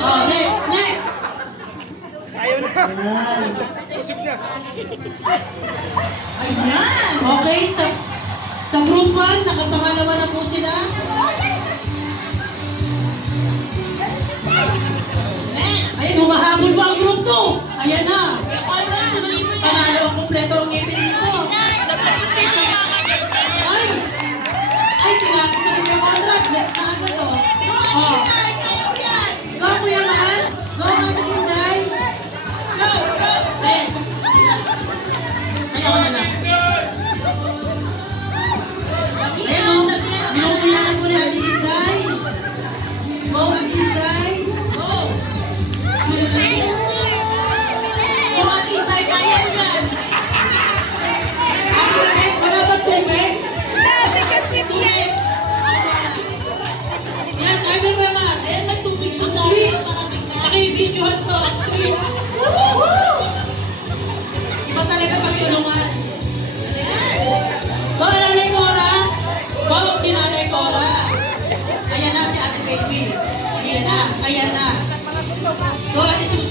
Oh, next. Ayaw na. Ayan. Kusog na. Ayan. Okay, sa group 1, nakapangalawa na po sila. Next. Ayun, humahabol pa ang group 2. Ayan na. Panalo ang kumpleto ang ngipin dito. Ay, pinakos na rin ka, Conrad. Next na agad to. Oh. Go, Kuya Mahal. Go, Ate Inday. Go. Next. Ayaw na lang. Ayun o. Binukuyanan ko ni Ate Inday. Go, Ate Inday. Go. Go, Ate Inday. Kaya mo yan. Ang tubig. Wala ba tubig? Tubig. Yan, kaya mo ba? Ayan, may tubig. Ang sweet. Naki-videohan to. Ang sweet. Iba talaga pagtulungan. Go, Nanay Cora. Go, si Nanay Cora. Ayan na si Ate Baby. Ayan na. Go, Ate Susan.